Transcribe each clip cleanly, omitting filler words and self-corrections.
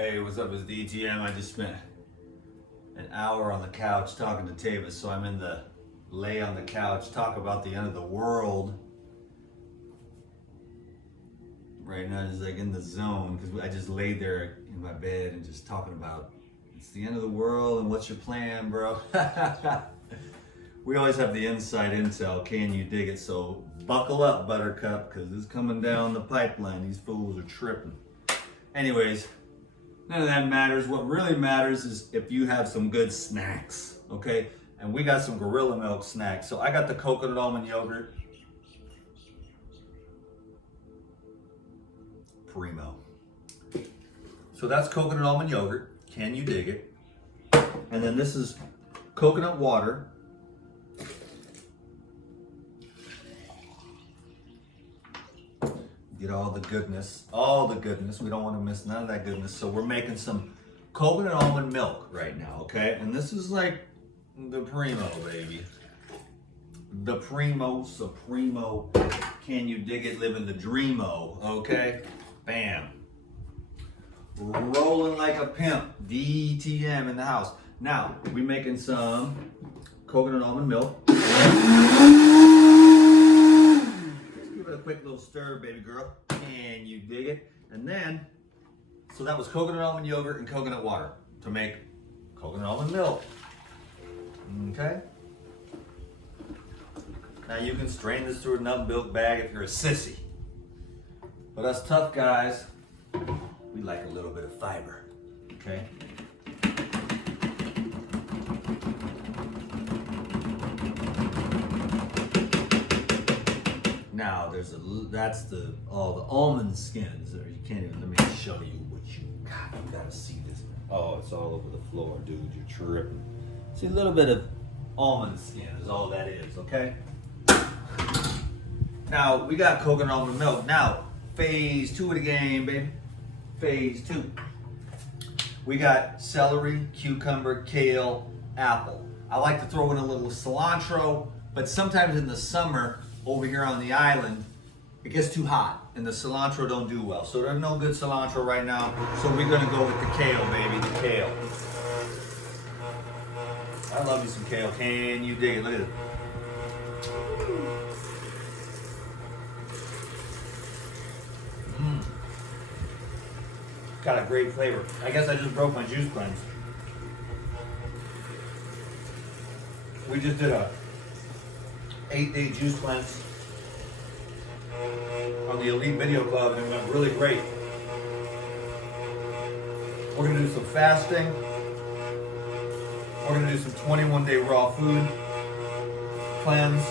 Hey, what's up? It's DTM. I just spent an hour on the couch talking to Tavis, so I'm in the lay on the couch, talk about the end of the world. Right now, just like in the zone, because I just laid there in my bed and just talking about it's the end of the world and what's your plan, bro? We always have the inside intel. Can you dig it? So buckle up, Buttercup, because it's coming down the pipeline. These fools are tripping. Anyways, none of that matters. What really matters is if you have some good snacks, okay? And we got some Gorilla Milk snacks. So I got the coconut almond yogurt. Primo. So that's coconut almond yogurt. Can you dig it? And then this is coconut water. Get all the goodness, all the goodness. We don't want to miss none of that goodness. So we're making some coconut almond milk right now, okay? And this is like the primo, baby. The primo supremo. Can you dig it? Living the dreamo, okay? Bam. Rolling like a pimp. DTM in the house. Now, we making some coconut almond milk. A quick little stir, baby girl. Can you dig it? And then, so that was coconut almond yogurt and coconut water to make coconut almond milk. Okay? Now you can strain this through a nut milk bag if you're a sissy. But us tough guys, we like a little bit of fiber. Okay? Now that's all the almond skins. Or you can't even, let me show you what you got. You gotta see this. Oh, it's all over the floor, dude. You're tripping. See, a little bit of almond skin is all that is, okay? Now, we got coconut almond milk. Now, phase 2 of the game, baby. Phase 2. We got celery, cucumber, kale, apple. I like to throw in a little cilantro, but sometimes in the summer, over here on the island, it gets too hot and the cilantro don't do well. So there's no good cilantro right now. So we're gonna go with the kale, baby, the kale. I love you some kale. Can you dig it? Look at it. Got a great flavor. I guess I just broke my juice cleanse. We just did a 8-day juice cleanse on the Elite Video Club and it went really great. We're gonna do some fasting. We're gonna do some 21-day raw food cleanse,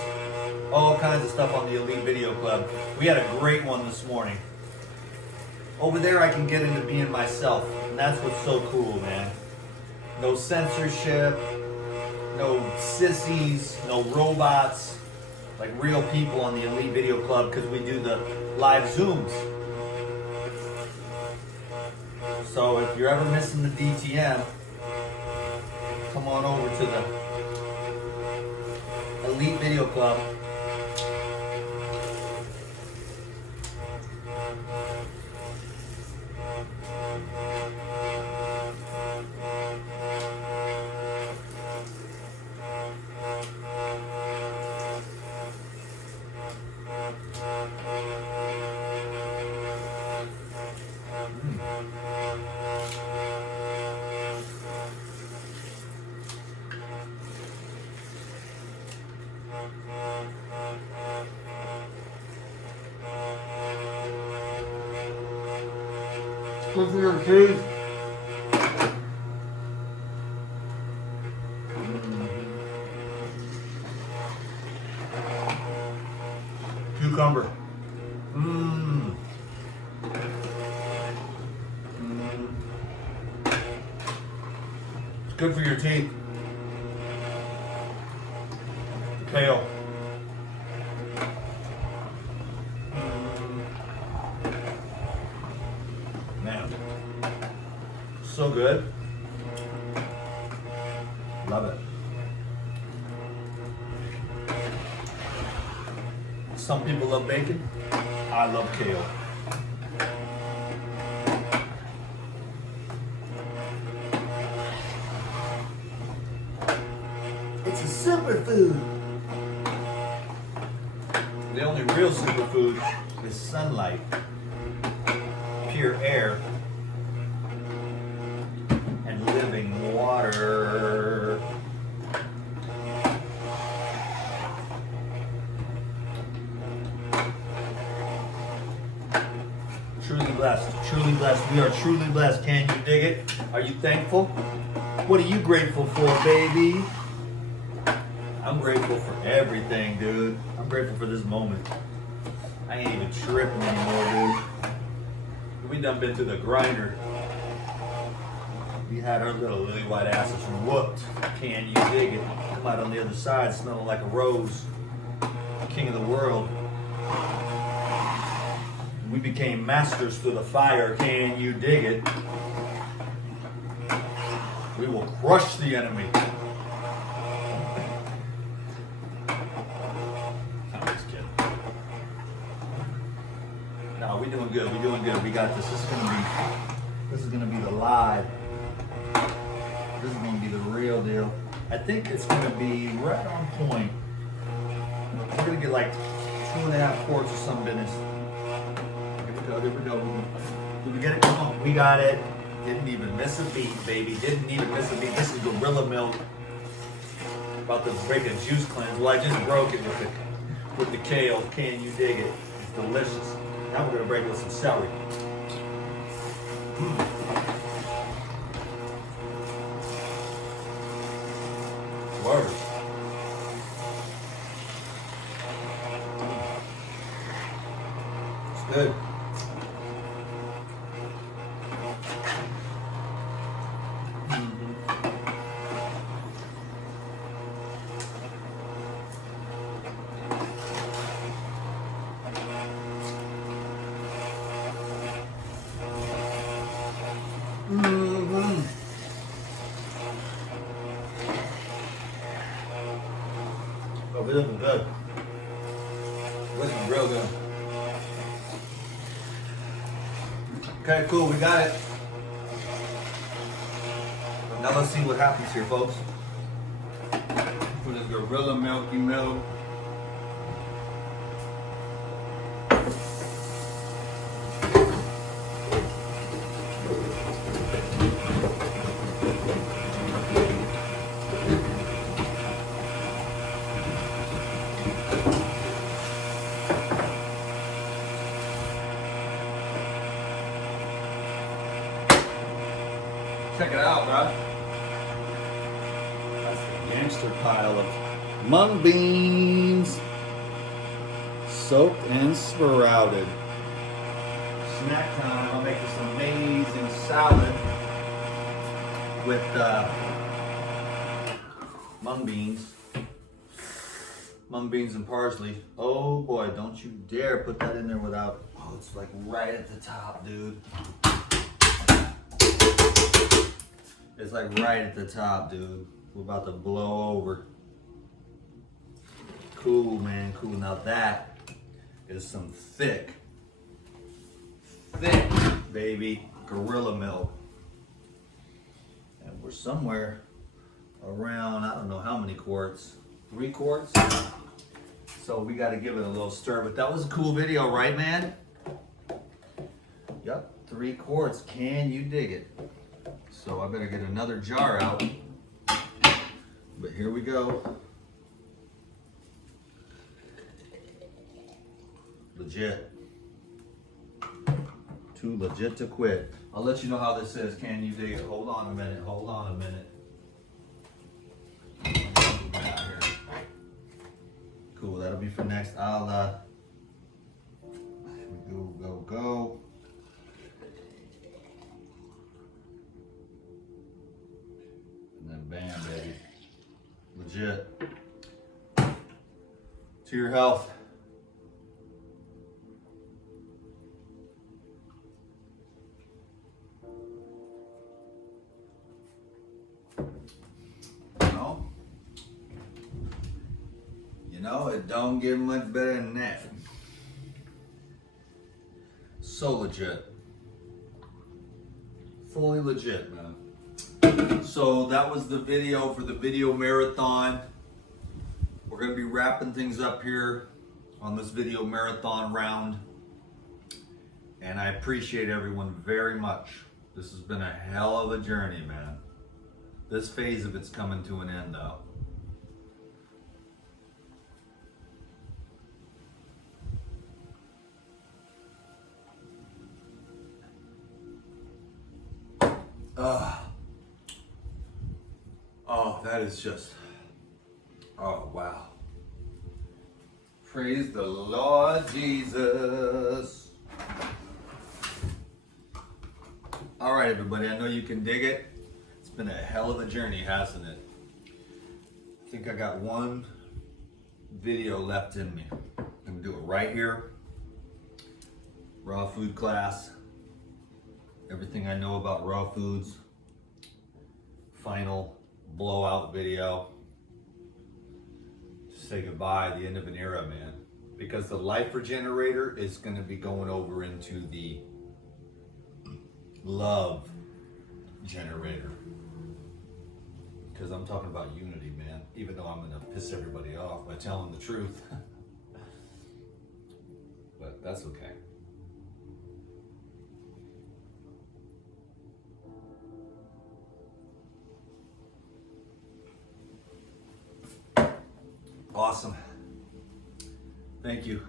all kinds of stuff on the Elite Video Club. We had a great one this morning. Over there I can get into being myself, and that's what's so cool, man. No censorship, no sissies, no robots. Like real people on the Elite Video Club because we do the live Zooms. So if you're ever missing the DTM, come on over to the Elite Video Club. Good for your teeth. Cucumber. It's good for your teeth. Kale. Man, so good. Love it. Some people love bacon. I love kale. superfood. The only real superfood is sunlight, pure air, and living water. Truly blessed, truly blessed. We are truly blessed. Can you dig it? Are you thankful? What are you grateful for, baby? I'm grateful for everything, dude. I'm grateful for this moment. I ain't even tripping anymore, dude. We done been through the grinder. We had our little lily white asses whooped. Can you dig it? Come out on the other side smelling like a rose. King of the world. We became masters through the fire. Can you dig it? We will crush the enemy. I'm just kidding. No, we're doing good. We're doing good. We got this. This is gonna be the live. This is gonna be the real deal. I think it's gonna be right on point. We're gonna get like 2.5 quarts or some business. Here we go. Did we get it? Come on. We got it. Didn't even miss a beat, baby. Didn't even miss a beat. This is gorilla milk. About to break a juice cleanse. Well, I just broke it with the kale. Can you dig it? It's delicious. Now we're gonna break it with some celery. Word. It's good. Oh, this is good. This is real good. Okay, cool, we got it. Now let's see what happens here, folks. For this gorilla milky milk. Check it out, bro. That's a gangster pile of mung beans, soaked and sprouted. Snack time. I'll make this amazing salad with mung beans and parsley. Oh boy, don't you dare put that in there without. Oh, it's like right at the top, dude. It's like right at the top, dude. We're about to blow over. Cool, man, cool. Now that is some thick, baby, gorilla milk. And we're somewhere around, I don't know how many quarts, 3 quarts. So we got to give it a little stir, but that was a cool video, right, man? Yep, 3 quarts. Can you dig it? So I better get another jar out. But here we go. Legit. Too legit to quit. I'll let you know how this is. Can you dig it? Hold on a minute. Hold on a minute. Cool. That'll be for next. Here we go. And then bam, baby. Legit. To your health. You know, it don't get much better than that. So legit. Fully legit, man. So that was the video for the video marathon. we're gonna be wrapping things up here on this video marathon round. And I appreciate everyone very much. This has been a hell of a journey, man. This phase of it's coming to an end though. Oh, that is just, oh, wow. Praise the Lord Jesus. All right, everybody, I know you can dig it. It's been a hell of a journey, hasn't it? I think I got one video left in me. I'm gonna do it right here. Raw food class. Everything I know about raw foods. Final blowout video. Say goodbye, the end of an era, man. Because the life regenerator is going to be going over into the love generator. Because I'm talking about unity, man. Even though I'm going to piss everybody off by telling the truth. But that's okay. Awesome. Thank you.